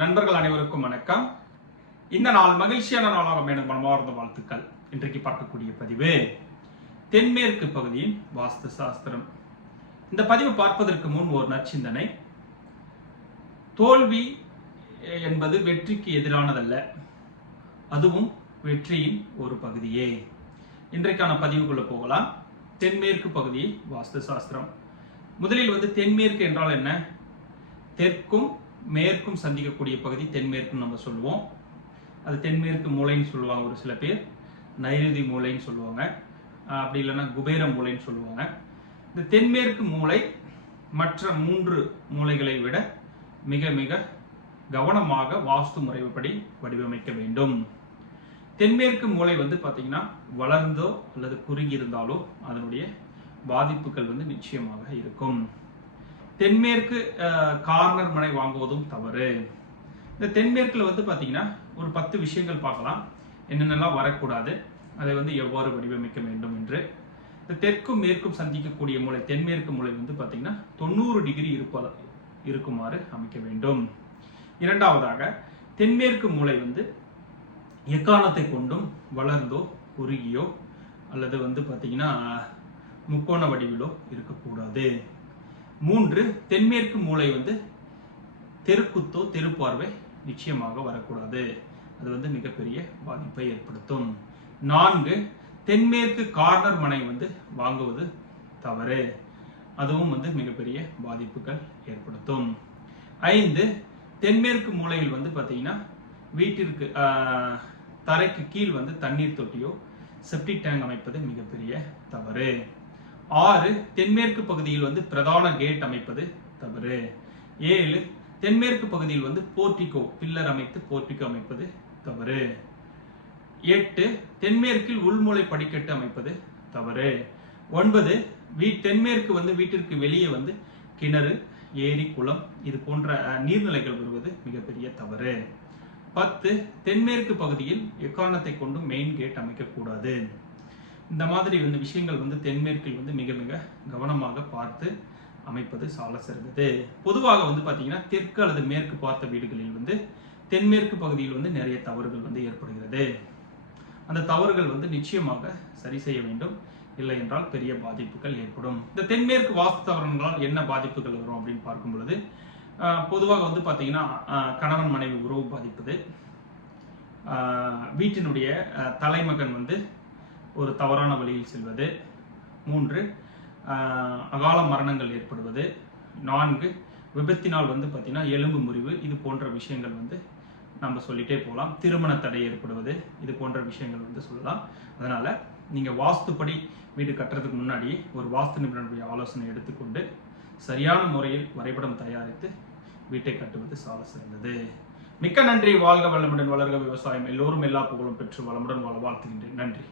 நண்பர்கள் அனைவருக்கும் வணக்கம். இந்த நாள் மகிழ்ச்சியான நாளாக மேலும் மனமார்ந்த வாழ்த்துக்கள். இன்றைக்கு பார்க்கக்கூடிய பதிவு தென்மேற்கு பகுதியின் வாஸ்து சாஸ்திரம். இந்த பதிவு பார்ப்பதற்கு முன் ஒரு நற்சிந்தனை. தோல்வி என்பது வெற்றிக்கு எதிரானதல்ல, அதுவும் வெற்றியின் ஒரு பகுதியே. இன்றைக்கான பதிவுக்குள்ள போகலாம். தென்மேற்கு பகுதி வாஸ்து சாஸ்திரம். முதலில் தென்மேற்கு என்றால் என்ன? தெற்கும் மேற்கும் சந்திக்கக்கூடிய பகுதி தென்மேற்குன்னு நம்ம சொல்லுவோம். அது தென்மேற்கு மூலைன்னு சொல்லுவாங்க. ஒரு சில பேர் நைருதி மூலைன்னு சொல்லுவாங்க, அப்படி இல்லைன்னா குபேர மூலைன்னு சொல்லுவாங்க. இந்த தென்மேற்கு மூலை மற்ற 3 மூலைகளை விட மிக மிக கவனமாக வாஸ்து முறைப்படி வடிவமைக்க வேண்டும். தென்மேற்கு மூலை பார்த்தீங்கன்னா வளர்ந்தோ அல்லது குறுகி இருந்தாலோ அதனுடைய பாதிப்புகள் நிச்சயமாக இருக்கும். தென்மேற்கு கார்னர் மனை வாங்குவதும் தவறு. இந்த தென்மேற்குல பார்த்தீங்கன்னா ஒரு 10 விஷயங்கள் பார்க்கலாம், என்னென்னலாம் வரக்கூடாது, அதை எவ்வாறு வடிவமைக்க வேண்டும் என்று. இந்த தெற்கும் மேற்கும் சந்திக்கக்கூடிய மூலை தென்மேற்கு மூலை பார்த்தீங்கன்னா 90 டிகிரி இருக்குமாறு அமைக்க வேண்டும். இரண்டாவதாக, தென்மேற்கு மூலை எக்காரணத்தை கொண்டும் வளர்ந்தோ குறுகியோ அல்லது பார்த்தீங்கன்னா முக்கோண வடிவிலோ இருக்கக்கூடாது. 3, தென்மேற்கு மூலை தெருக்குத்தோ தெருப்பார்வை நிச்சயமாக வரக்கூடாது. அது மிகப்பெரிய பாதிப்பை ஏற்படுத்தும். 4, தென்மேற்கு கார்னர் மனை வாங்குவது தவறு. அதுவும் மிகப்பெரிய பாதிப்புகள் ஏற்படுத்தும். 5, தென்மேற்கு மூலையில் பார்த்தீங்கன்னா வீட்டிற்கு தரைக்கு கீழ் தண்ணீர் தொட்டியோ செப்டிக் டேங்க் அமைப்பது மிகப்பெரிய தவறு. 6, தென்மேற்கு பகுதியில் பிரதான கேட் அமைப்பது தவறு. 7, தென்மேற்கு பகுதியில் போர்டிகோ பில்லர் அமைத்து போர்டிகோ அமைப்பது தவறு. 8, தென்மேற்கில் உள்மூலை படிக்கட்டு அமைப்பது தவறு. 9, தென்மேற்கு வீட்டிற்கு வெளியே கிணறு, ஏரி, குளம் இது போன்ற நீர்நிலைகள் வருவது மிகப்பெரிய தவறு. 10, தென்மேற்கு பகுதியில் எக்காரணத்தை கொண்டு மெயின் கேட் அமைக்கக்கூடாது. இந்த மாதிரி விஷயங்கள் தென்மேற்கில் மிக மிக கவனமாக பார்த்து அமைப்பது சால சிறந்தது. பொதுவாக பார்த்தீங்கன்னா தெற்கு அல்லது மேற்கு பார்த்த வீடுகளில் தென்மேற்கு பகுதியில் நிறைய தவறுகள் ஏற்படுகிறது. அந்த தவறுகள் நிச்சயமாக சரி செய்ய வேண்டும், இல்லை என்றால் பெரிய பாதிப்புகள் ஏற்படும். இந்த தென்மேற்கு வாஸ்து தவறுகளால் என்ன பாதிப்புகள் வரும் அப்படின்னு பார்க்கும் பொழுது, பொதுவாக பார்த்தீங்கன்னா கணவன் மனைவி உறவு பாதிப்பது, வீட்டினுடைய தலைமகன் ஒரு தவறான வழியில் செல்வது, 3, அகால மரணங்கள் ஏற்படுவது, 4, விபத்தினால் பார்த்தீங்கன்னா எலும்பு முறிவு இது போன்ற விஷயங்கள் நம்ம சொல்லிட்டே போகலாம். திருமண தடை ஏற்படுவது இது போன்ற விஷயங்கள் சொல்லலாம். அதனால நீங்க வாஸ்துப்படி வீடு கட்டுறதுக்கு முன்னாடி ஒரு வாஸ்து நிபுணருடைய ஆலோசனை எடுத்துக்கொண்டு சரியான முறையில் வரைபடம் தயாரித்து வீட்டை கட்டுவது சால சிறந்தது. மிக்க நன்றி. வாழ்க வளமுடன், வளர்க விவசாயம். எல்லோரும் எல்லா புகழும் பெற்று வளமுடன் வாழ வாழ்த்துகின்றேன். நன்றி.